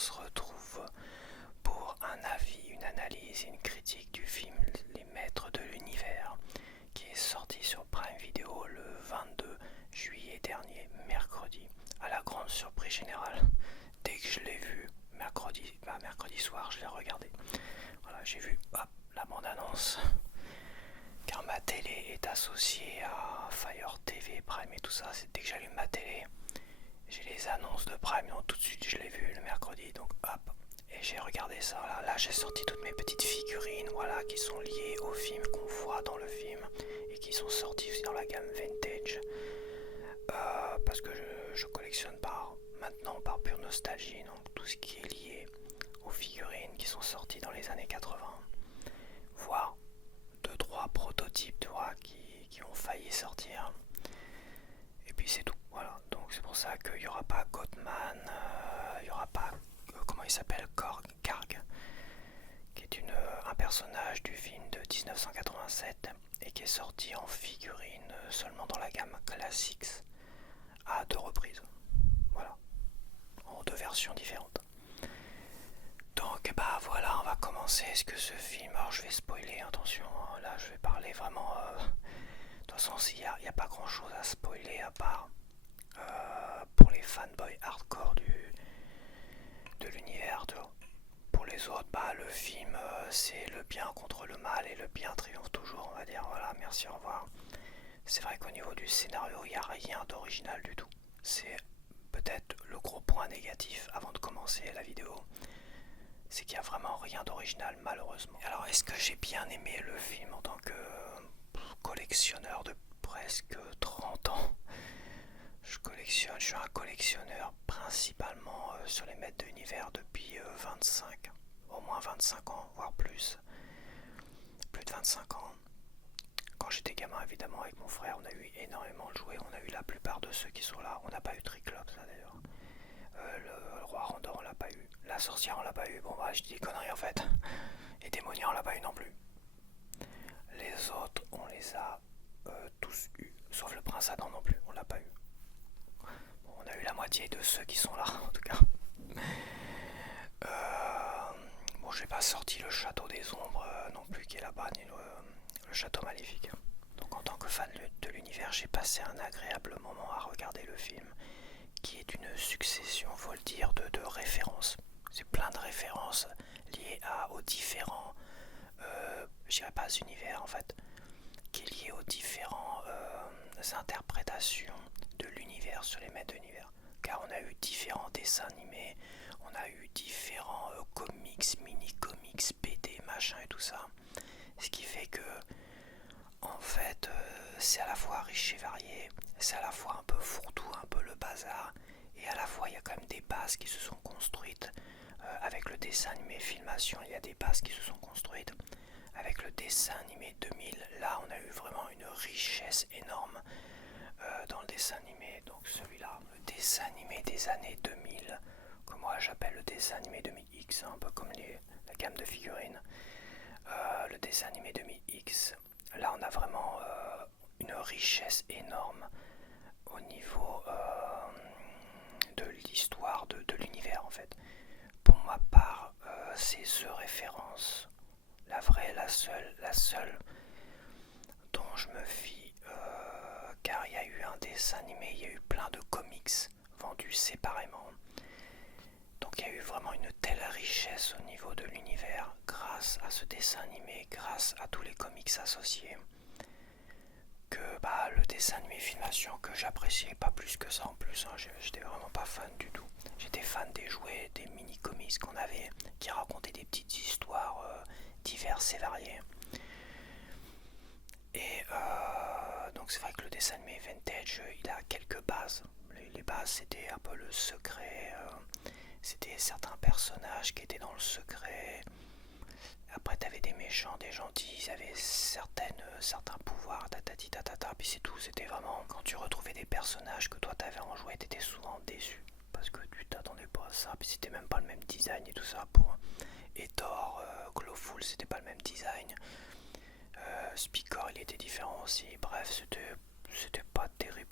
se retrouve pour un avis, une analyse et une critique du film Les Maîtres de l'Univers, qui est sorti sur Prime Video le 22 juillet dernier, mercredi, à la grande surprise générale. Dès que je l'ai vu, mercredi soir, je l'ai regardé. Voilà, j'ai vu la bande-annonce, car ma télé est associée à Fire TV, Prime et tout ça. C'est dès que j'allume ma télé, j'ai les annonces de Prime, donc tout de suite je l'ai vu le mercredi, donc hop, et j'ai regardé ça. Là j'ai sorti toutes mes petites figurines, voilà, qui sont liées au film, qu'on voit dans le film, et qui sont sorties aussi dans la gamme Vintage, parce que je collectionne maintenant par pure nostalgie, donc tout ce qui est lié aux figurines qui sont sorties dans les années 80, voire 2-3 prototypes, tu vois, qui ont failli sortir. Et puis c'est tout, voilà. Donc c'est pour ça qu'il n'y aura pas Gothman, il n'y aura pas, comment il s'appelle, Karg, qui est un personnage du film de 1987 et qui est sorti en figurine seulement dans la gamme Classics à 2 reprises. Voilà, en 2 versions différentes. Donc voilà, on va commencer. Est-ce que ce film, alors je vais spoiler, attention, là je vais parler vraiment, de toute façon il n'y a pas grand chose à spoiler à part pour les fanboys hardcore de l'univers. Pour les autres, le film, c'est le bien contre le mal et le bien triomphe toujours, on va dire. Voilà, merci, au revoir. C'est vrai qu'au niveau du scénario, il n'y a rien d'original du tout. C'est peut-être le gros point négatif avant de commencer la vidéo. C'est qu'il n'y a vraiment rien d'original, malheureusement. Alors, est-ce que j'ai bien aimé le film en tant que collectionneur de presque 30 ans? Je suis un collectionneur principalement sur les maîtres de l'univers depuis au moins 25 ans, voire plus de 25 ans. Quand j'étais gamin, évidemment, avec mon frère, on a eu énormément de jouets, on a eu la plupart de ceux qui sont là. On n'a pas eu Triclops, là d'ailleurs. Le roi Randor, on l'a pas eu. La sorcière, on l'a pas eu. Bon, je dis des conneries en fait. Et Démonia, on l'a pas eu non plus. Les autres, on les a tous eus, sauf le prince Adam non plus, on l'a pas eu. Bon, on a eu la moitié de ceux qui sont là, en tout cas. Bon, j'ai pas sorti le château des ombres non plus qui est là-bas, ni le château maléfique. Donc en tant que fan de l'univers, j'ai passé un agréable moment à regarder le film, qui est une succession, faut le dire, de références. C'est plein de références liées aux différents, je dirais pas univers en fait, qui est lié aux différentes interprétations de l'univers sur les maîtres de l'univers. Car on a eu différents dessins animés, on a eu différents comics, mini-comics, BD, machin et tout ça. Ce qui fait que, en fait, c'est à la fois riche et varié, c'est à la fois un peu fourre-tout, un peu le bazar, et à la fois il y a quand même des bases qui se sont construites avec le dessin animé Filmation. Il y a des bases qui se sont construites avec le dessin animé 2000. Là on a eu vraiment une richesse énorme dans le dessin animé. Donc celui-là, le dessin animé des années 2000, que moi j'appelle le dessin animé 2000X, un peu comme la gamme de figurines. Le dessin animé 2000X, là on a vraiment une richesse énorme au niveau de l'histoire de l'univers en fait. Pour ma part, c'est ce référence, la vraie, la seule dont je me fie, car il y a eu un dessin animé, il y a eu plein de comics vendus séparément. Donc il y a eu vraiment une telle richesse au niveau de l'univers grâce à ce dessin animé, grâce à tous les comics associés, que le dessin animé Filmation, que j'appréciais pas plus que ça en plus, hein, j'étais vraiment pas fan du tout. J'étais fan des jouets, des mini-comics qu'on avait, qui racontaient des petites histoires diverses et variées. Et donc c'est vrai que le dessin animé Vintage, il a quelques bases. Les bases, c'était un peu le secret, c'était certains personnages qui étaient dans le secret. Après t'avais des méchants, des gentils, ils avaient certains pouvoirs, tatati tatata, puis c'est tout. C'était vraiment, quand tu retrouvais des personnages que toi t'avais en jouet, t'étais souvent déçu, parce que tu t'attendais pas à ça, puis c'était même pas le même design et tout ça. Pour Ethor, Glowful, c'était pas le même design. Spicor, il était différent aussi. Bref, c'était pas terrible.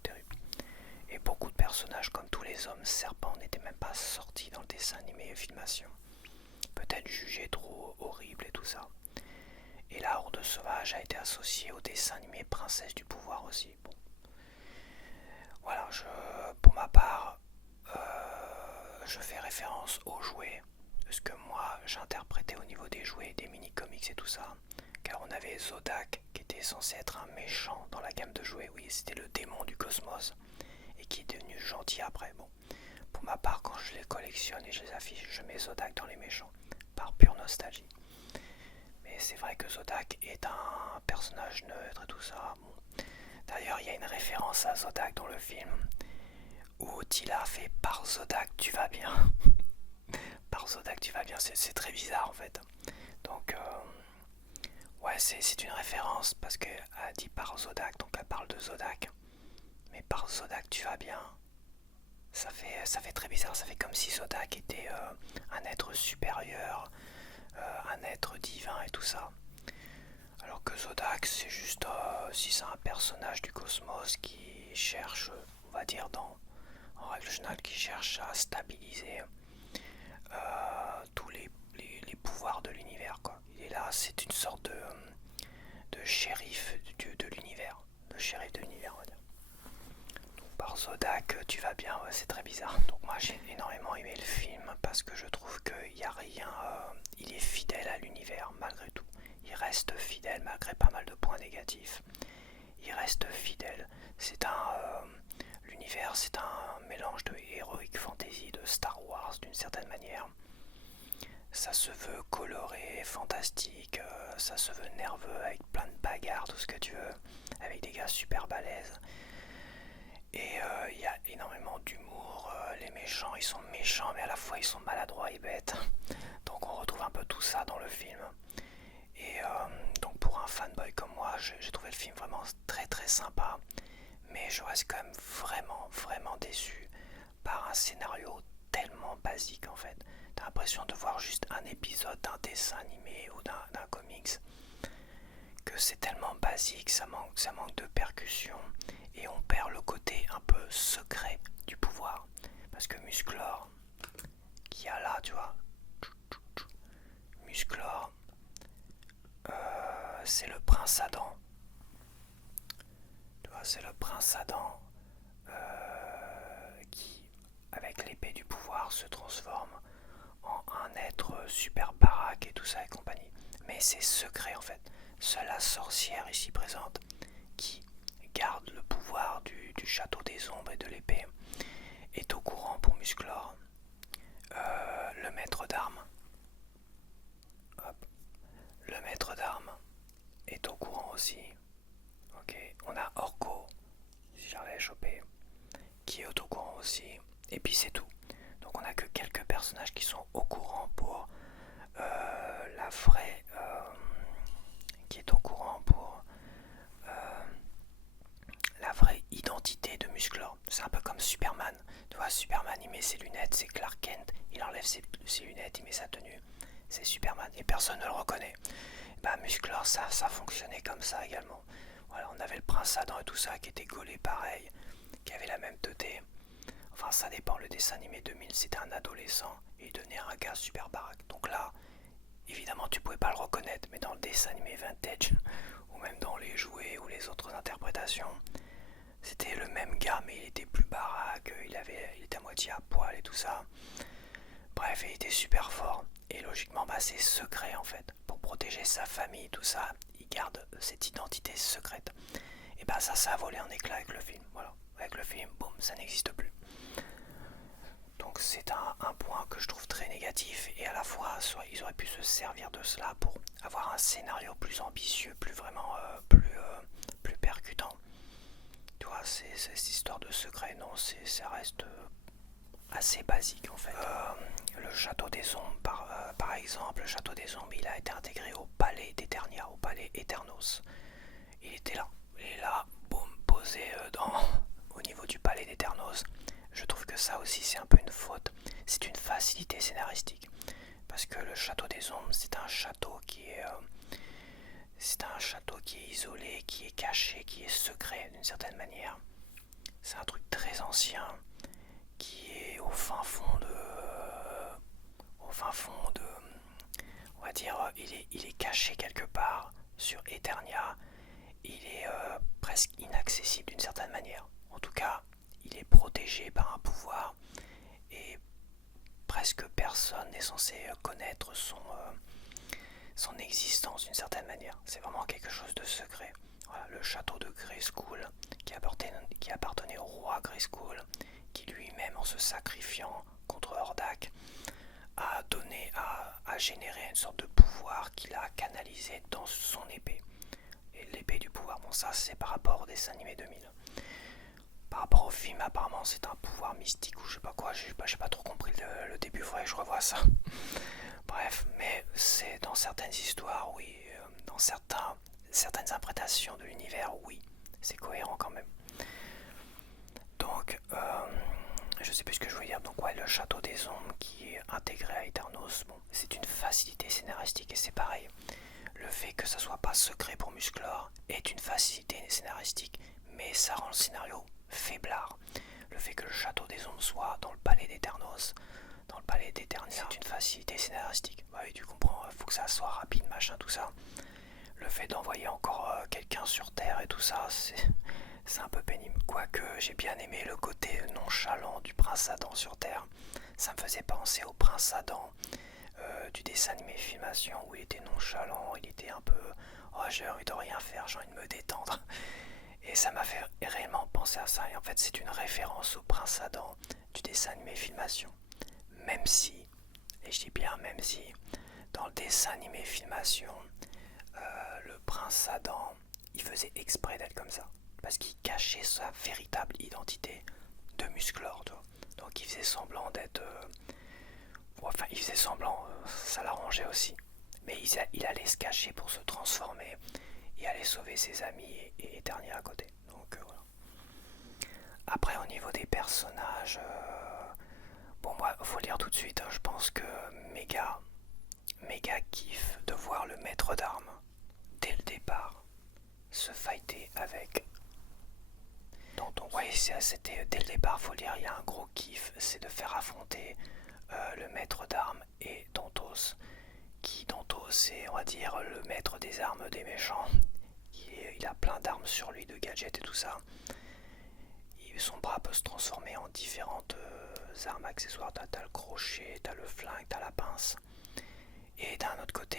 Et beaucoup de personnages comme tous les hommes serpents n'étaient même pas sortis dans le dessin animé et filmation. Peut-être jugés trop horribles et tout ça. Et la Horde Sauvage a été associée au dessin animé Princesse du Pouvoir aussi. Bon. Voilà, pour ma part, je fais référence aux jouets, ce que moi j'interprétais au niveau des jouets, des mini-comics et tout ça. Car on avait Zodak qui était censé être un méchant dans la gamme de jouets, oui, c'était le démon du cosmos, et qui est devenu gentil après. Bon, pour ma part, quand je les collectionne et je les affiche, je mets Zodak dans les méchants, par pure nostalgie. Mais c'est vrai que Zodak est un personnage neutre et tout ça. Bon. D'ailleurs, il y a une référence à Zodak dans le film, où Tila fait par Zodak tu vas bien. Par Zodak tu vas bien, c'est très bizarre en fait. Donc ouais, c'est une référence parce qu'elle dit par Zodak, donc elle parle de Zodak. Mais par Zodak tu vas bien, ça fait très bizarre, ça fait comme si Zodak était un être supérieur, un être divin et tout ça. Alors que Zodak c'est juste si c'est un personnage du cosmos qui cherche, on va dire en règle générale, qui cherche à stabiliser tous les pouvoirs de l'univers, quoi. Il est là, c'est une sorte de shérif de l'univers. Le shérif de l'univers, on va dire. Donc, par Zodak, tu vas bien, ouais, c'est très bizarre. Donc moi j'ai énormément aimé le film parce que je trouve qu'il n'y a rien. Il est fidèle à l'univers malgré tout. Il reste fidèle malgré pas mal de points négatifs. Il reste fidèle. L'univers, c'est un mélange de heroic fantasy, de Star Wars d'une certaine manière. Ça se veut coloré, fantastique, ça se veut nerveux avec plein de bagarres, tout ce que tu veux, avec des gars super balèzes. Et il y a énormément d'humour, les méchants ils sont méchants mais à la fois ils sont maladroits et bêtes. Donc on retrouve un peu tout ça dans le film. Et donc pour un fanboy comme moi, j'ai trouvé le film vraiment très très sympa. Mais je reste quand même vraiment déçu par un scénario tellement basique en fait. T'as l'impression de voir juste un épisode d'un dessin animé ou d'un comics, que c'est tellement basique, ça manque de percussion et on perd le côté un peu secret du pouvoir. Parce que Musclor, qui a là, tu vois, Musclor, c'est le prince Adam. Tu vois, c'est le prince Adam qui, avec l'épée du pouvoir, se transforme en un être super baraque et tout ça et compagnie. Mais c'est secret en fait. Seule la sorcière ici présente qui garde le pouvoir du château des ombres et de l'épée est au courant pour Musclor. Le maître d'armes. Le maître d'armes est au courant aussi. Ok, on a Orko, si j'arrive à choper, qui est au courant aussi. Et puis c'est tout. Donc on a que quelques personnages qui sont au courant pour la vraie, qui est au courant pour la vraie identité de Musclor. C'est un peu comme Superman. Tu vois, Superman il met ses lunettes, c'est Clark Kent. Il enlève ses lunettes, il met sa tenue. C'est Superman et personne ne le reconnaît. Bah Musclor, ça fonctionnait comme ça également. Voilà, on avait le prince Adam et tout ça qui était gaulé pareil, qui avait la même teuté. Enfin, ça dépend, le dessin animé 2000, c'était un adolescent et il devenait un gars super baraque. Donc là, évidemment, tu pouvais pas le reconnaître, mais dans le dessin animé vintage, ou même dans les jouets ou les autres interprétations, c'était le même gars, mais il était plus baraque, il était à moitié à poil et tout ça. Bref, il était super fort. Et logiquement, bah, c'est secret en fait. Pour protéger sa famille, tout ça, il garde cette identité secrète. Et bah ça a volé en éclat avec le film. Voilà. Avec le film, boum, ça n'existe plus. Donc c'est un point que je trouve très négatif. Et à la fois, soit ils auraient pu se servir de cela pour avoir un scénario plus ambitieux, plus vraiment plus percutant. Tu vois, c'est cette histoire de secret, non, ça reste assez basique en fait. Le château des ombres, par exemple, le château des ombres, il a été intégré au palais d'Eternia, au palais Eternos. Il était là, il est là, boum, posé au niveau du palais d'Eternos. Je trouve que ça aussi c'est un peu une faute, c'est une facilité scénaristique. Parce que le château des ombres, c'est un château qui est isolé, qui est caché, qui est secret d'une certaine manière. C'est un truc très ancien qui est au fin fond de, on va dire, il est caché quelque part sur Eternia. Il est presque inaccessible d'une certaine manière. En tout cas, il est protégé par un pouvoir et presque personne n'est censé connaître son existence d'une certaine manière. C'est vraiment quelque chose de secret. Voilà, le château de Grayskull qui appartenait au roi Grayskull, qui lui-même, en se sacrifiant contre Hordak, a généré une sorte de pouvoir qu'il a canalisé dans son épée. Et l'épée du pouvoir, bon ça c'est par rapport au dessin animé 2000. Par rapport au film, apparemment c'est un pouvoir mystique ou je sais pas quoi, j'ai pas trop compris le début, faudrait que je revoie ça. Bref, mais c'est dans certaines histoires, oui, dans certaines interprétations de l'univers, oui, c'est cohérent quand même. Donc, je sais plus ce que je voulais dire. Donc ouais, le château des ombres qui est intégré à Eternos, bon, c'est une facilité scénaristique et c'est pareil. Le fait que ça soit pas secret pour Musclor est une facilité scénaristique, mais ça rend le scénario faiblard. Le fait que le château des ombres soit dans le palais d'Eternos, dans le palais d'Eternia, c'est une facilité scénaristique. Bah oui, tu comprends, faut que ça soit rapide, machin, tout ça. Le fait d'envoyer encore quelqu'un sur Terre et tout ça, c'est un peu pénible. Quoique j'ai bien aimé le côté nonchalant du prince Adam sur Terre. Ça me faisait penser au prince Adam du dessin animé Filmation où il était nonchalant, il était un peu oh j'ai envie de rien faire, j'ai envie de me détendre. Et ça m'a fait réellement penser à ça. Et en fait c'est une référence au prince Adam du dessin animé Filmation. Même si, et je dis bien même si, dans le dessin animé Filmation, le prince Adam, il faisait exprès d'être comme ça. Parce qu'il cachait sa véritable identité de Musclor. Donc il faisait semblant d'être... enfin, il faisait semblant, ça l'arrangeait aussi. Mais il allait se cacher pour se transformer et aller sauver ses amis et Eternia à côté. Donc voilà. Après, au niveau des personnages... bon, moi, faut le dire tout de suite, je pense que méga kiff de voir le maître d'armes dès le départ se fighter avec Danton. Ouais, c'était dès le départ, faut le dire, il y a un gros kiff, c'est de faire affronter le maître d'armes et Dantos. Dantos c'est, on va dire, le maître des armes des méchants. Il a plein d'armes sur lui, de gadgets et tout ça. Son bras peut se transformer en différentes armes accessoires. T'as le crochet, t'as le flingue, t'as la pince. Et d'un autre côté,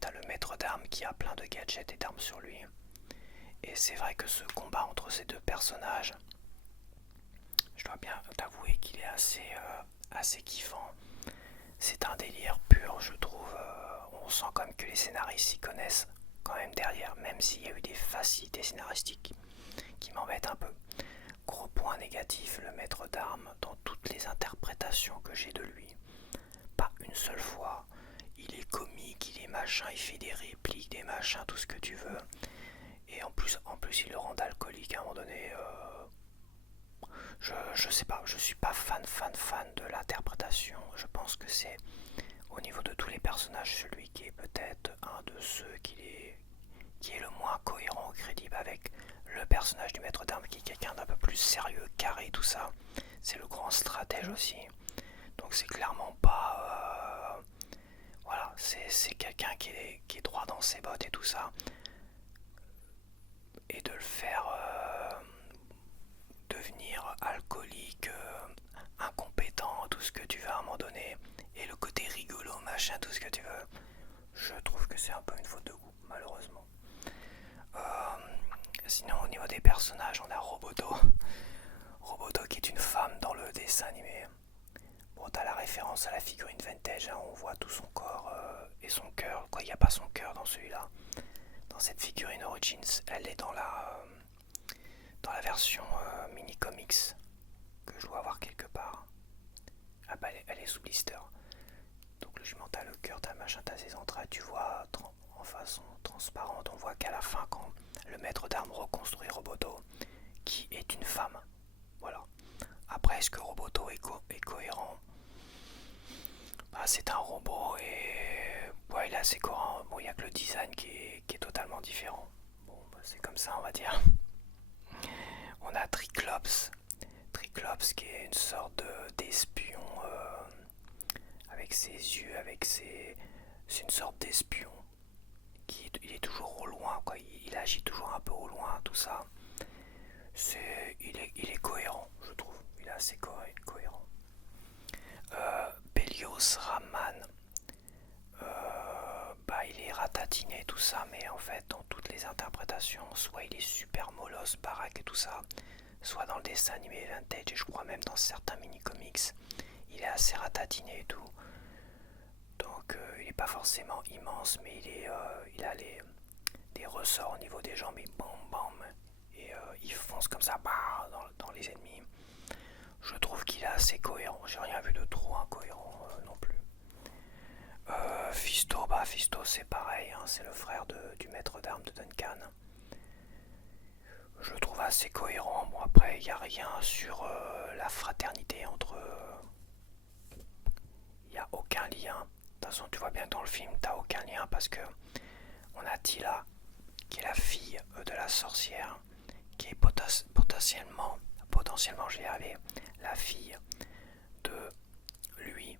t'as le maître d'armes qui a plein de gadgets et d'armes sur lui. Et c'est vrai que ce combat entre ces deux personnages, je dois bien t'avouer qu'il est assez kiffant. C'est un délire pur, je trouve. On sent quand même que les scénaristes s'y connaissent quand même derrière, même s'il y a eu des facilités scénaristiques qui m'embêtent un peu. Gros point négatif, le maître d'armes, dans toutes les interprétations que j'ai de lui, pas une seule fois, il est comique, il est machin, il fait des répliques, des machins, tout ce que tu veux. Et en plus il le rend alcoolique à un moment donné. Je sais pas, je suis pas fan de l'interprétation. Je pense que c'est au niveau de tous les personnages celui qui est peut-être un de ceux qui est le moins cohérent, crédible avec le personnage du maître d'armes qui est quelqu'un d'un peu plus sérieux, carré, tout ça. C'est le grand stratège aussi. Donc c'est clairement pas... voilà, c'est quelqu'un qui est droit dans ses bottes et tout ça. Et de le faire devenir alcoolique, incompétent, tout ce que tu veux à un moment donné, et le côté rigolo, machin, tout ce que tu veux, je trouve que c'est un peu une faute de goût, malheureusement. Sinon, au niveau des personnages, on a Roboto. Roboto qui est une femme dans le dessin animé. Bon, t'as la référence à la figurine vintage, hein, on voit tout son corps et son cœur. Quoi, il n'y a pas son cœur dans celui-là. Dans cette figurine Origins, elle est dans la version mini comics que je dois avoir quelque part. Ah bah elle est sous blister. Donc le jument, t'as le cœur, t'as le machin, t'as ses entrailles, tu vois en façon transparente, on voit qu'à la fin quand le maître d'armes reconstruit Roboto, qui est une femme. Voilà. Après, est-ce que Roboto est cohérent? Bah, c'est un robot et ouais, il est assez cohérent. Bon, il n'y a que le design qui est totalement différent. Bon, bah, c'est comme ça, on va dire. Au On a Triclops. Triclops qui est une sorte d'espion avec ses yeux, c'est une sorte d'espion il est toujours au loin, quoi. Il agit toujours un peu au loin, tout ça. Il est cohérent, je trouve. Il est assez cohérent. Bélios Raman, il est ratatiné, tout ça, mais en fait, dans toutes les interprétations, soit il est super molosses, baraque et tout ça, soit dans le dessin animé vintage, et je crois même dans certains mini-comics, il est assez ratatiné et tout. Donc il n'est pas forcément immense, mais il a des ressorts au niveau des jambes, et bam bam, et il fonce comme ça dans les ennemis. Je trouve qu'il est assez cohérent, j'ai rien vu de trop incohérent non plus. Fisto, Fisto c'est pareil, hein, c'est le frère du maître d'armes de Duncan. Je le trouve assez cohérent. Bon, après, il n'y a rien sur la fraternité entre. Il n'y a aucun lien. De toute façon, tu vois bien que dans le film, t'as aucun lien parce que on a Tila, qui est la fille de la sorcière, qui est potentiellement, je vais y arriver, la fille de lui,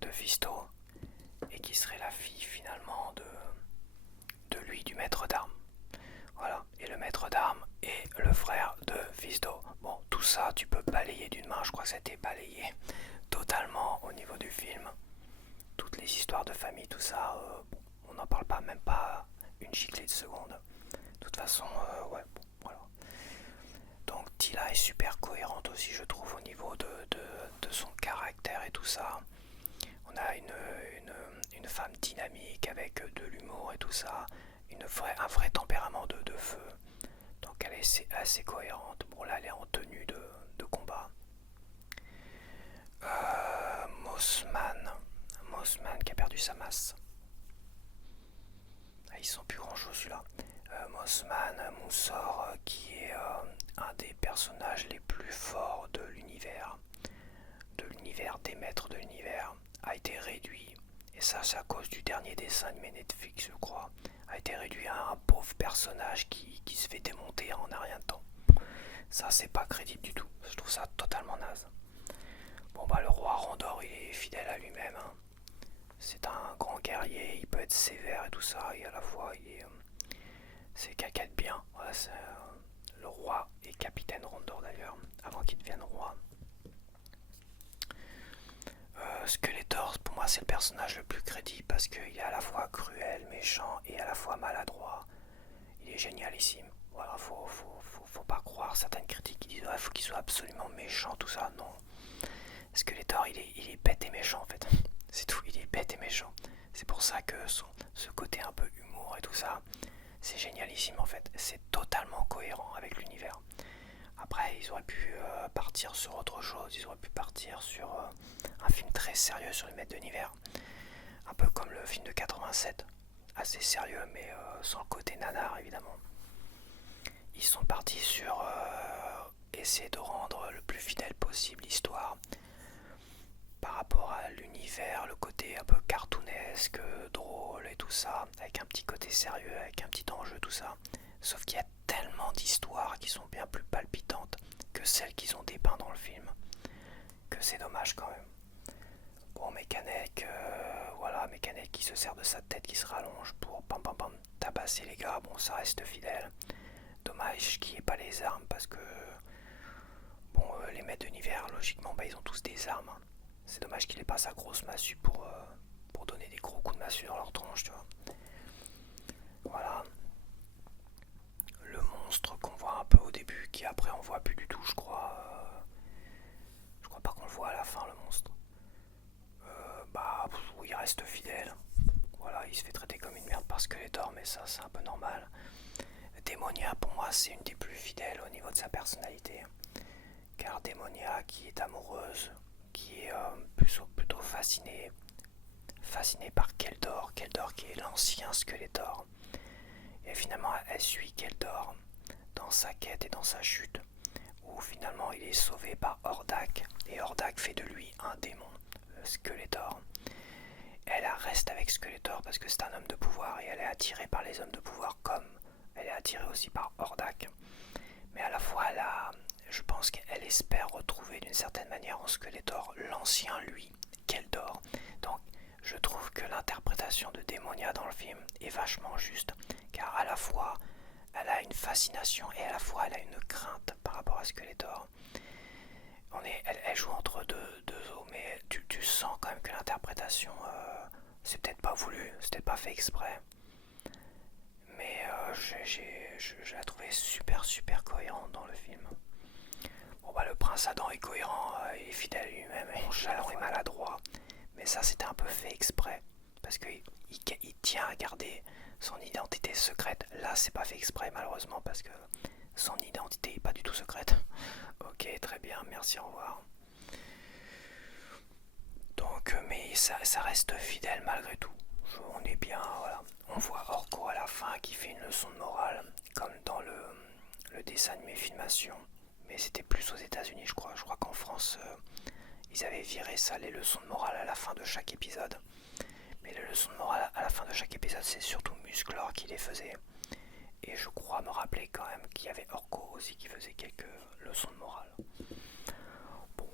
de Fisto, et qui serait la fille finalement de lui, du maître d'armes. Voilà, et le maître d'armes est le frère de Fisto. Bon, tout ça, tu peux balayer d'une main, je crois que ça a été balayé totalement au niveau du film. Toutes les histoires de famille, tout ça, on n'en parle pas, même pas une giclée de seconde. De toute façon, ouais, bon, voilà. Donc Tila est super cohérente aussi, je trouve, au niveau de son caractère et tout ça. On a une femme dynamique avec de l'humour et tout ça, un vrai tempérament de feu. Donc elle est assez cohérente. Bon là elle est en tenue de combat. Mossman qui a perdu sa masse. Ils sont plus grand chose celui-là. Mossman Moussor qui est un des personnages les plus forts de l'univers des maîtres de l'univers, a été réduit, et ça c'est à cause du dernier dessin animé Netflix je crois, a été réduit à un pauvre personnage qui se fait démonter en un rien de temps. Ça c'est pas crédible du tout, je trouve ça totalement naze. Bon le roi Randor il est fidèle à lui-même, hein. C'est un grand guerrier, il peut être sévère et tout ça, et à la fois c'est quelqu'un de bien. Voilà, c'est le roi et capitaine Randor d'ailleurs, avant qu'il devienne roi. Skeletor, pour moi, c'est le personnage le plus crédible parce qu'il est à la fois cruel, méchant et à la fois maladroit. Il est génialissime. Voilà, faut pas croire certaines critiques qui disent ouais, faut qu'il soit absolument méchant, tout ça. Non. Skeletor, il est bête et méchant en fait. C'est tout, il est bête et méchant. C'est pour ça que ce côté un peu humour et tout ça, c'est génialissime en fait. C'est totalement cohérent avec l'univers. Après, ils auraient pu partir sur autre chose, ils auraient pu partir sur un film très sérieux sur les maîtres de l'univers. Un peu comme le film de 87, assez sérieux mais sans le côté nanar évidemment. Ils sont partis sur essayer de rendre le plus fidèle possible l'histoire par rapport à l'univers, le côté un peu cartoonesque, drôle et tout ça, avec un petit côté sérieux, avec un petit enjeu, tout ça. Sauf qu'il y a tellement d'histoires qui sont bien plus palpitantes que celles qu'ils ont dépeintes dans le film, que c'est dommage quand même. Bon, Mécanique, voilà, Mécanique qui se sert de sa tête qui se rallonge pour tabasser les gars, bon ça reste fidèle. Dommage qu'il n'y ait pas les armes parce que bon, les maîtres de l'univers logiquement ils ont tous des armes. C'est dommage qu'il ait pas sa grosse massue pour donner des gros coups de massue dans leur tronche, tu vois. Voilà. Le monstre qu'on voit un peu au début, qui après on voit plus du tout, je crois. Je crois pas qu'on le voit à la fin, le monstre. Il reste fidèle. Voilà, il se fait traiter comme une merde par Skeletor, mais ça c'est un peu normal. Démonia, pour moi, c'est une des plus fidèles au niveau de sa personnalité. Car Démonia, qui est amoureuse, qui est plutôt fascinée par Keldor qui est l'ancien Skeletor. Et finalement, elle suit Keldor dans sa quête et dans sa chute, où finalement il est sauvé par Hordak, et Hordak fait de lui un démon, Skeletor. Elle reste avec Skeletor parce que c'est un homme de pouvoir, et elle est attirée par les hommes de pouvoir comme elle est attirée aussi par Hordak. Mais à la fois, je pense qu'elle espère retrouver d'une certaine manière en Skeletor l'ancien lui, Keldor. Donc je trouve que l'interprétation de Démonia dans le film est vachement juste, car à la fois elle a une fascination et à la fois elle a une crainte par rapport à Skeletor. Elle joue entre deux eaux, mais tu sens quand même que l'interprétation, c'est peut-être pas voulu, c'est peut-être pas fait exprès, mais je la trouvais super cohérente dans le film. Bon bah le prince Adam est cohérent, il est fidèle à lui-même, nonchalant et maladroit, mais ça c'était un peu fait exprès, parce qu'il tient à garder son identité secrète. Là c'est pas fait exprès malheureusement, parce que son identité est pas du tout secrète. Ok, très bien, merci, au revoir. Donc, mais ça reste fidèle malgré tout. On est bien, voilà. On voit Orko à la fin qui fait une leçon de morale, comme dans le dessin animé Filmation. Mais c'était plus aux États-Unis, je crois. Je crois qu'en France, ils avaient viré ça, les leçons de morale à la fin de chaque épisode. Mais les leçons de morale à la fin de chaque épisode, c'est surtout Musclor qui les faisait. Et je crois me rappeler quand même qu'il y avait Orko aussi qui faisait quelques leçons de morale. Bon.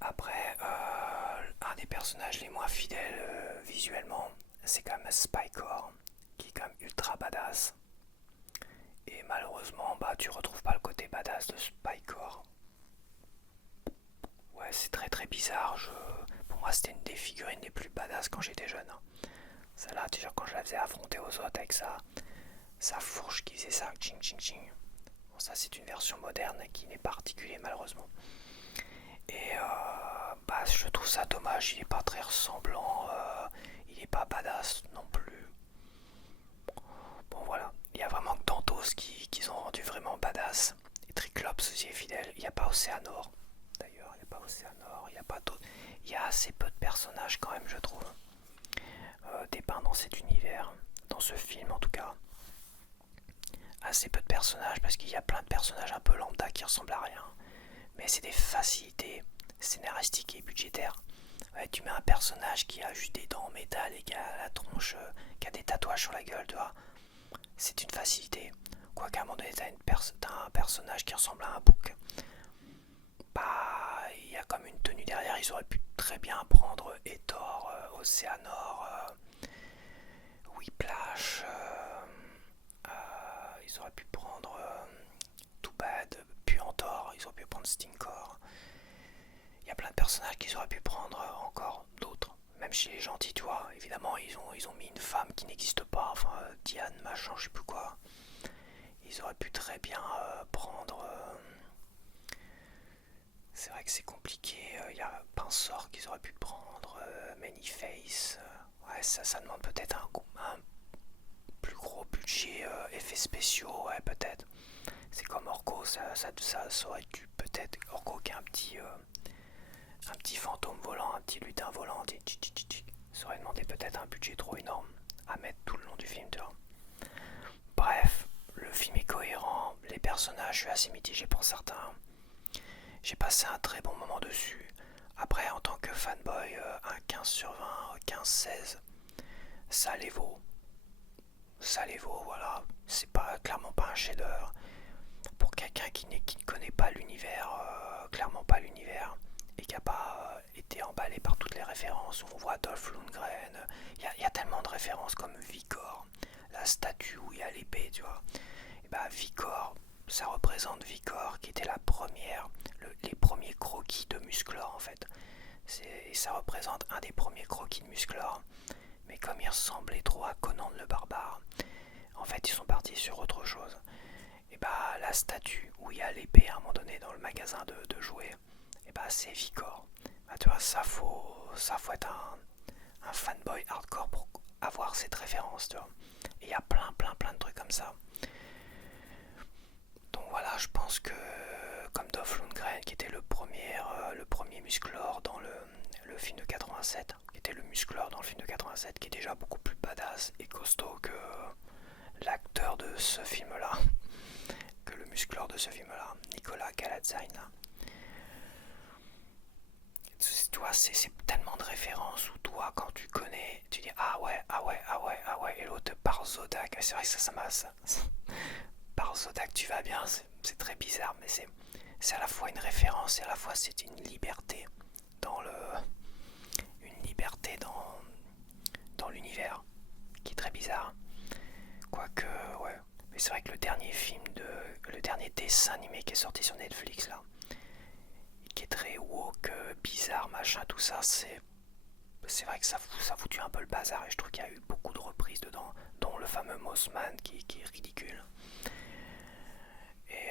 Après, un des personnages les moins fidèles visuellement, c'est quand même Spycore, qui est quand même ultra badass. Et malheureusement, bah tu retrouves pas le côté badass de Spycore. Ouais, c'est très bizarre. Pour moi, c'était une des figurines les plus badass quand j'étais jeune. Celle-là, déjà quand je la faisais affronter aux autres avec sa fourche qui faisait ça, ching ching ching. Bon, ça c'est une version moderne qui n'est pas articulée malheureusement. Et bah, je trouve ça dommage, il est pas très ressemblant, il est pas badass non plus. Bon voilà, il y a vraiment que Dantos qui ont rendu vraiment badass. Et Triclops aussi est fidèle, il n'y a pas Océanor. D'ailleurs, il n'y a pas Océanor, il n'y a pas d'autres. Il y a assez peu de personnages quand même, je trouve, dépeints dans cet univers, dans ce film en tout cas. Assez peu de personnages, parce qu'il y a plein de personnages un peu lambda qui ressemblent à rien. Mais c'est des facilités scénaristiques et budgétaires. Ouais, tu mets un personnage qui a juste des dents en métal et qui a la tronche, qui a des tatouages sur la gueule, tu vois. C'est une facilité. Quoiqu'à un moment donné, t'as un personnage qui ressemble à un bouc. Bah, il y a comme une tenue derrière. Ils auraient pu très bien prendre Hathor, Océanor, Whiplash. Ils auraient pu prendre Toobad, Puantor. Ils auraient pu prendre Stinkor. Il y a plein de personnages qu'ils auraient pu prendre encore d'autres. Même chez les gentils, tu vois. Évidemment, ils ont mis une femme qui n'existe pas. Enfin, Diane, machin, je sais plus quoi. Ils auraient pu très bien prendre... c'est vrai que c'est compliqué. Il y a Pinsor qu'ils auraient pu prendre. Manyface. Ouais, ça demande peut-être un plus gros budget effets spéciaux. Ouais, peut-être. C'est comme Orko. Ça aurait dû peut-être... Orko qui a un petit fantôme volant, un petit lutin volant, ça aurait demandé peut-être un budget trop énorme à mettre tout le long du film, tu vois. Bref, le film est cohérent, les personnages, je suis assez mitigé pour certains. J'ai passé un très bon moment dessus. Après, en tant que fanboy, un 15/20, 15/16, ça les vaut. Ça les vaut, voilà. C'est pas clairement pas un chef-d'œuvre. Pour quelqu'un qui ne connaît pas l'univers, clairement pas l'univers, et qui n'a pas été emballé par toutes les références où on voit Dolph Lundgren. Il y a tellement de références comme Vicor, la statue où il y a l'épée, tu vois. Et bah Vicor, ça représente Vicor qui était la première, les premiers croquis de Musclor en fait. Et ça représente un des premiers croquis de Musclor. Mais comme il ressemblait trop à Conan le barbare, en fait ils sont partis sur autre chose. Et bah la statue où il y a l'épée à un moment donné dans le magasin de jouets, et bah c'est Vicor. Bah tu vois, ça faut être un fanboy hardcore pour avoir cette référence, tu vois. Et il y a plein de trucs comme ça. Donc voilà, je pense que comme Dolph Lundgren qui était le premier Musclor dans le film de 87, qui était le Musclor dans le film de 87, qui est déjà beaucoup plus badass et costaud que l'acteur de ce film-là, que le Musclor de ce film-là, Nicolas Calazzine. Tu vois, c'est tellement de références où toi, quand tu connais, tu dis ah ouais, et l'autre par Zodak. C'est vrai que ça m'a ça. Par Zodak, tu vas bien, c'est très bizarre, mais c'est à la fois une référence et à la fois c'est une liberté dans le, une liberté dans l'univers qui est très bizarre. Quoique, ouais. Mais c'est vrai que le dernier dessin animé qui est sorti sur Netflix là, qui est très woke, bizarre, machin, tout ça, c'est vrai que ça foutu un peu le bazar et je trouve qu'il y a eu beaucoup de reprises dedans, dont le fameux Mossman qui est ridicule. Et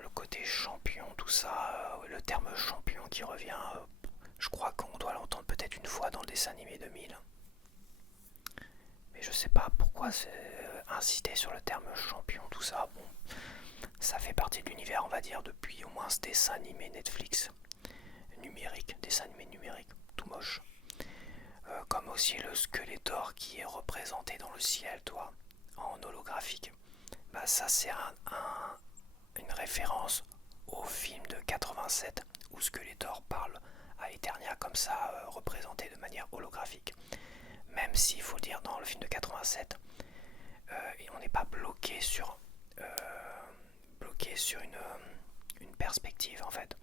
le côté champion, tout ça, le terme champion qui revient, je crois qu'on doit l'entendre peut-être une fois dans le dessin animé 2000. Mais je sais pas pourquoi c'est insister sur le terme champion, tout ça. Bon, ça fait partie de l'univers, on va dire, depuis au moins ce dessin animé Netflix numérique, dessin animé numérique, tout moche. Comme aussi le Skeletor qui est représenté dans le ciel, toi, en holographique. Bah ça c'est une référence au film de 87 où Skeletor parle à Eternia comme ça, représenté de manière holographique. Même s'il faut le dire, dans le film de 87, on n'est pas bloqué sur une perspective en fait.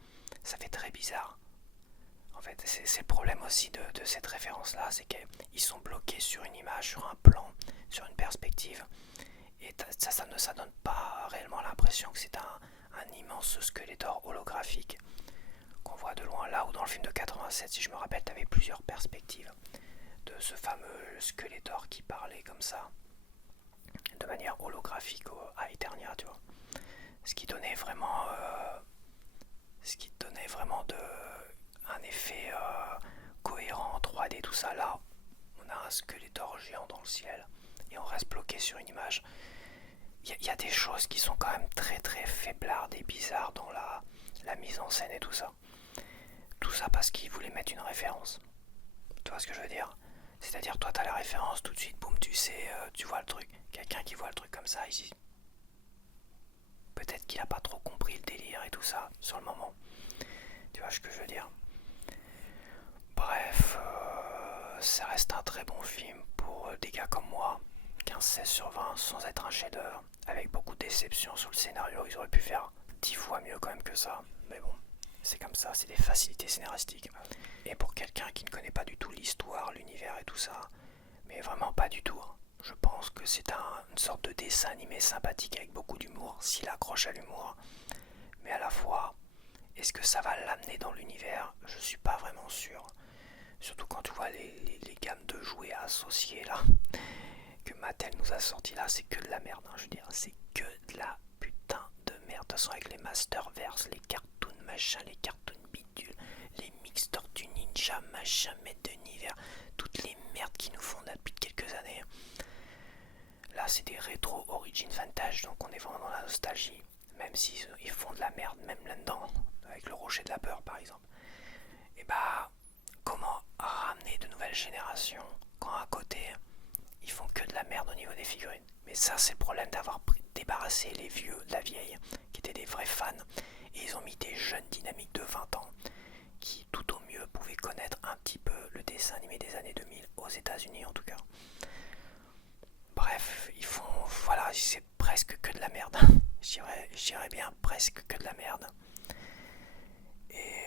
Ça fait très bizarre. En fait, c'est le problème aussi de cette référence-là, c'est qu'ils sont bloqués sur une image, sur un plan, sur une perspective. Et ça donne pas réellement l'impression que c'est un immense Skeletor holographique qu'on voit de loin. Là où dans le film de 87, si je me rappelle, tu avais plusieurs perspectives de ce fameux Skeletor qui parlait comme ça, de manière holographique à Eternia, tu vois. Ce qui donnait vraiment un effet cohérent en 3D, tout ça. Là, on a un Skeletor géant dans le ciel et on reste bloqué sur une image. Il y a des choses qui sont quand même très très faiblardes et bizarres dans la mise en scène et tout ça. Tout ça parce qu'ils voulaient mettre une référence. Tu vois ce que je veux dire? C'est-à-dire, toi, t'as la référence, tout de suite, boum, tu sais, tu vois le truc. Quelqu'un qui voit le truc comme ça, ici, peut-être qu'il a pas trop compris le délire et tout ça, sur le moment. Tu vois ce que je veux dire? Bref, ça reste un très bon film pour des gars comme moi. 15-16 sur 20 sans être un chef-d'œuvre, avec beaucoup de déceptions sur le scénario. Ils auraient pu faire 10 fois mieux quand même que ça, mais bon, c'est comme ça, c'est des facilités scénaristiques. Et pour quelqu'un qui ne connaît pas du tout l'histoire, l'univers et tout ça, mais vraiment pas du tout, je pense que c'est une sorte de dessin animé sympathique avec beaucoup d'humour, s'il accroche à l'humour. Mais à la fois, est-ce que ça va l'amener dans l'univers? Je suis pas vraiment sûr. Surtout quand tu vois les gammes de jouets associés là, que Mattel nous a sorti là, c'est que de la merde, je veux dire, c'est que de la putain de merde. De toute façon, avec les Masterverse, les cartoons machin, les cartoons bidules, les mix Tortue Ninja machin, maître d'univers, toutes les merdes qu'ils nous font là depuis quelques années. Là, c'est des rétro origin vintage, donc on est vraiment dans la nostalgie, même s'ils font de la merde, même là-dedans, avec le rocher de la peur par exemple. Et bah, comment ramener de nouvelles générations quand à côté ils font que de la merde au niveau des figurines? Mais ça, c'est le problème d'avoir débarrassé les vieux de la vieille, qui étaient des vrais fans, et ils ont mis des jeunes dynamiques de 20 ans qui tout au mieux pouvaient connaître un petit peu le dessin animé des années 2000 aux États-Unis en tout cas. Bref, ils font, voilà, c'est presque que de la merde. Je dirais bien presque que de la merde. Et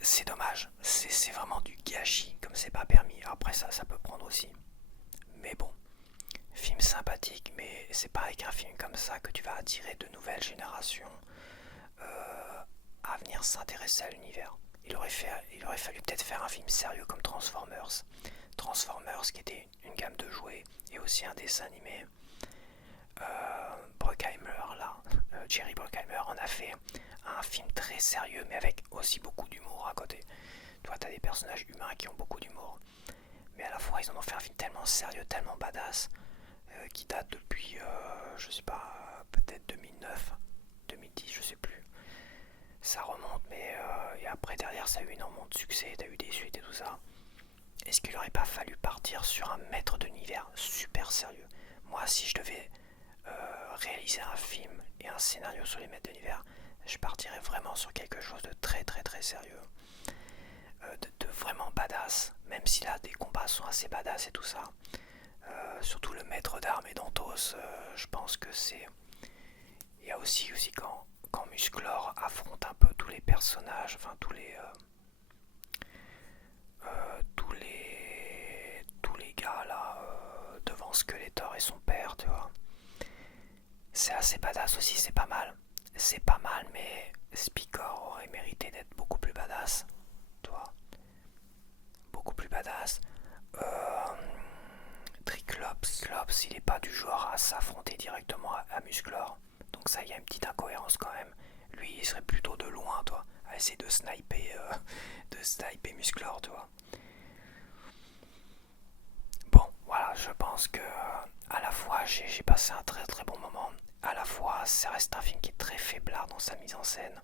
c'est dommage, c'est vraiment du gâchis, comme c'est pas permis. Après ça peut prendre aussi. Mais bon, film sympathique, mais c'est pas avec un film comme ça que tu vas attirer de nouvelles générations à venir s'intéresser à l'univers. Il aurait fallu peut-être faire un film sérieux comme Transformers. Transformers qui était une gamme de jouets et aussi un dessin animé. Bruckheimer là, Jerry Bruckheimer en a fait un film très sérieux mais avec aussi beaucoup d'humour à côté. Tu vois, t'as des personnages humains qui ont beaucoup d'humour, mais à la fois ils en ont fait un film tellement sérieux, tellement badass, qui date depuis, je sais pas, peut-être 2009, 2010, je sais plus. Ça remonte, mais et après derrière ça a eu énormément de succès, t'as eu des suites et tout ça. Est-ce qu'il aurait pas fallu partir sur un maître d'univers super sérieux? Moi, si je devais réaliser un film et un scénario sur les maîtres d'univers, je partirais vraiment sur quelque chose de très très très sérieux, de vraiment badass, même si là des combats sont assez badass et tout ça. Surtout le maître d'armes et d'Anthos, je pense que c'est... Il y a aussi quand Musclor affronte un peu tous les personnages, enfin tous les gars là devant Skeletor et son père, tu vois. C'est assez badass aussi, c'est pas mal. C'est pas mal, mais Spikor aurait mérité d'être beaucoup plus badass, tu vois. Beaucoup plus badass. Triclops, il est pas du genre à s'affronter directement à Musclor. Donc ça, il y a une petite incohérence quand même. Lui, il serait plutôt de loin, toi, à essayer de sniper Musclor, tu vois. Bon, voilà, je pense que à la fois j'ai passé un très très bon moment. À la fois, ça reste un film qui est très faiblard dans sa mise en scène.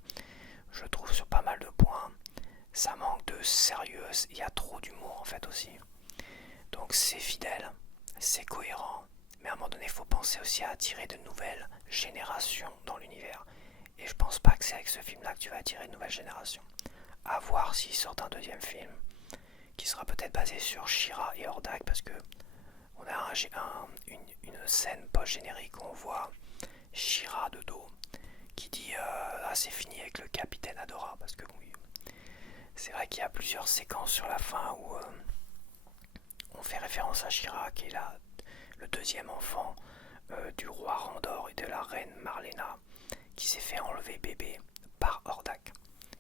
Je trouve sur pas mal de points. Ça manque de sérieux, il y a trop d'humour en fait aussi. Donc c'est fidèle, c'est cohérent, mais à un moment donné, il faut penser aussi à attirer de nouvelles générations dans l'univers. Et je pense pas que c'est avec ce film-là que tu vas attirer de nouvelles générations. À voir s'il sort un deuxième film, qui sera peut-être basé sur She-Ra et Hordak, parce que on a une scène post-générique où on voit She-Ra de dos, qui dit ah c'est fini avec le capitaine Adora, parce que oui, c'est vrai qu'il y a plusieurs séquences sur la fin où on fait référence à She-Ra, qui est le deuxième enfant du roi Randor et de la reine Marlena, qui s'est fait enlever bébé par Hordak.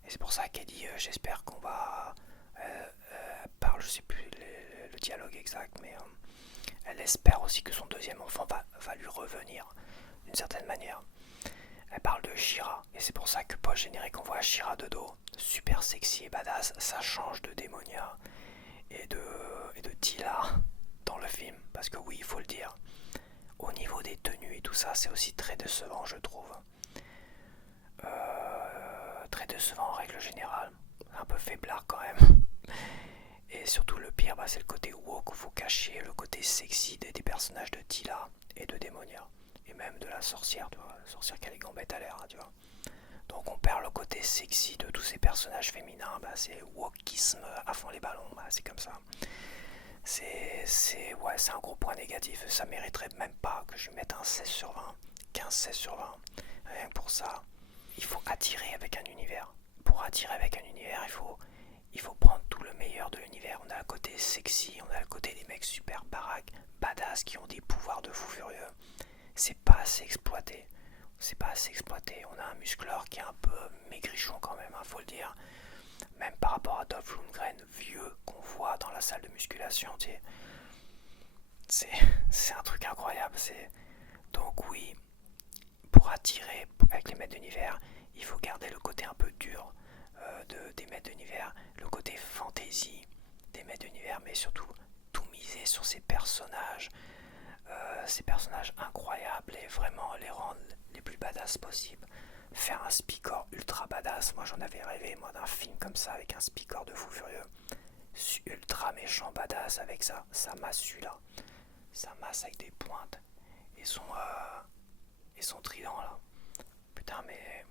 Et c'est pour ça qu'elle dit j'espère qu'on va parle, je sais plus le dialogue exact, mais elle espère aussi que son deuxième enfant va lui revenir d'une certaine manière. Elle parle de She-Ra, et c'est pour ça que post-générique on voit She-Ra de dos, super sexy et badass. Ça change de Démonia et de Tila dans le film, parce que oui, il faut le dire, au niveau des tenues et tout ça, c'est aussi très décevant, je trouve. Très décevant en règle générale, un peu faiblard quand même. Et surtout le pire, c'est le côté woke où il faut cacher le côté sexy des personnages de Tila et de Démonia. Et même de la sorcière, tu vois, la sorcière qui a les gambettes à l'air, tu vois. Donc on perd le côté sexy de tous ces personnages féminins, c'est wokisme à fond les ballons, c'est comme ça. C'est un gros point négatif, ça mériterait même pas que je lui mette un 16 sur 20, 15-16 sur 20. Rien que pour ça, il faut attirer avec un univers. Pour attirer avec un univers, il faut prendre tout le meilleur de l'univers. On a le côté sexy, on a le côté des mecs super baraques, badass, qui ont des pouvoirs de fou furieux. C'est pas assez exploité. C'est pas assez exploité. On a un Musclor qui est un peu maigrichon quand même, faut le dire. Même par rapport à Dolph Lundgren, vieux, qu'on voit dans la salle de musculation, tu sais. C'est un truc incroyable. Donc oui, pour attirer avec les maîtres d'univers, il faut garder le côté un peu dur des maîtres d'univers, le côté fantasy des maîtres d'univers, mais surtout tout miser sur ces personnages incroyables et vraiment les rendre les plus badass possibles. Faire un Spikor ultra badass, moi j'en avais rêvé d'un film comme ça avec un Spikor de fou furieux, ultra méchant badass avec sa massue là, sa masse avec des pointes et son trident là. Putain, mais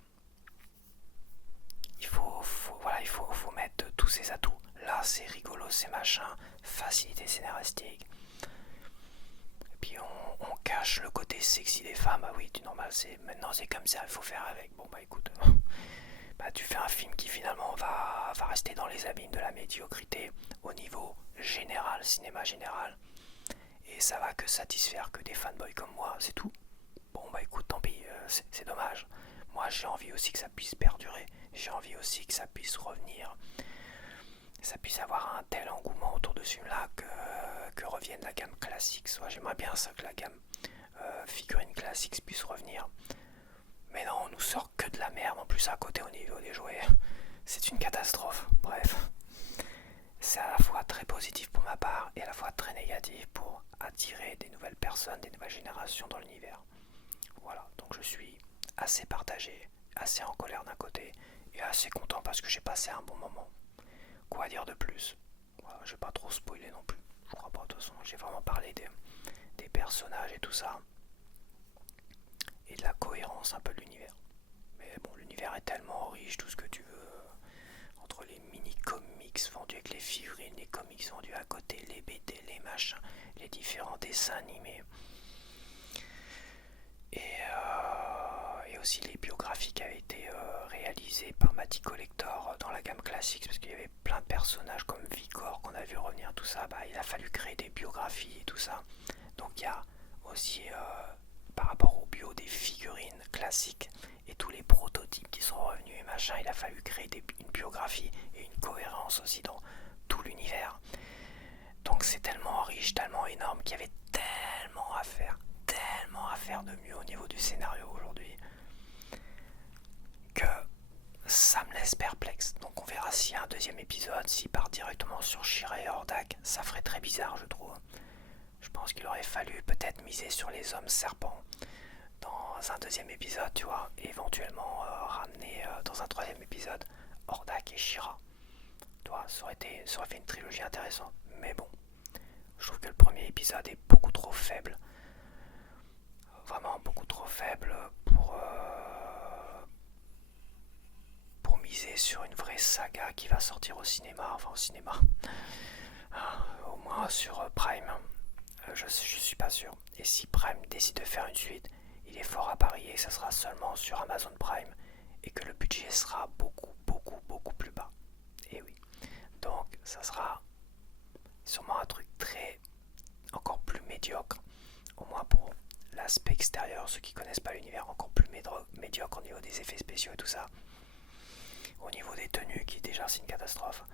il faut mettre tous ces atouts. Là c'est rigolo, c'est machin, facilité scénaristique. Et puis on cache le côté sexy des femmes. Ah oui, du normal, maintenant c'est comme ça, il faut faire avec. Bon écoute, tu fais un film qui finalement va rester dans les abîmes de la médiocrité au niveau général, cinéma général. Et ça va que satisfaire que des fanboys comme moi, c'est tout. Bon écoute, tant pis, c'est dommage. Moi j'ai envie aussi que ça puisse perdurer. J'ai envie aussi que ça puisse revenir. Ça puisse avoir un tel engouement autour de ce film-là que revienne la gamme classique. J'aimerais bien ça, que la gamme figurine classique puisse revenir. Mais non, on nous sort que de la merde en plus à côté au niveau des jouets. C'est une catastrophe. Bref, c'est à la fois très positif pour ma part et à la fois très négatif pour attirer des nouvelles personnes, des nouvelles générations dans l'univers. Voilà, donc je suis assez partagé, assez en colère d'un côté et assez content parce que j'ai passé un bon moment. Quoi dire de plus? Voilà, je vais pas trop spoiler non plus. Je crois pas, de toute façon, j'ai vraiment parlé des personnages et tout ça. Et de la cohérence un peu de l'univers. Mais bon, l'univers est tellement riche, tout ce que tu veux. Entre les mini-comics vendus avec les figurines, les comics vendus à côté, les BD, les machins, les différents dessins animés. Et aussi les biographies qui avaient été réalisées par Matty Collector dans la gamme classique, parce qu'il y avait plein de personnages comme Vigor qu'on a vu revenir, tout ça, il a fallu créer des biographies et tout ça. Donc il y a aussi par rapport aux bio des figurines classiques et tous les prototypes qui sont revenus et machin, il a fallu créer une biographie et une cohérence aussi dans tout l'univers. Donc c'est tellement riche, tellement énorme qu'il y avait tellement à faire de mieux au niveau du scénario aujourd'hui que ça me laisse perplexe. Donc on verra s'il y a un deuxième épisode, s'il part directement sur She-Ra et Hordak, ça ferait très bizarre je trouve. Je pense qu'il aurait fallu peut-être miser sur les hommes serpents dans un deuxième épisode, tu vois, et éventuellement ramener dans un troisième épisode Hordak et She-Ra. Tu vois, ça aurait fait une trilogie intéressante. Mais bon, je trouve que le premier épisode est beaucoup trop faible. Vraiment beaucoup trop faible pour miser sur une vraie saga qui va sortir au cinéma, au moins sur Prime. Je suis pas sûr. Et si Prime décide de faire une suite, il est fort à parier que ça sera seulement sur Amazon Prime et que le budget sera beaucoup plus bas. Et oui. Donc ça sera sûrement un truc encore plus médiocre, au moins pour l'aspect extérieur, ceux qui connaissent pas l'univers, encore plus médiocre au niveau des effets spéciaux et tout ça, au niveau des tenues qui déjà c'est une catastrophe.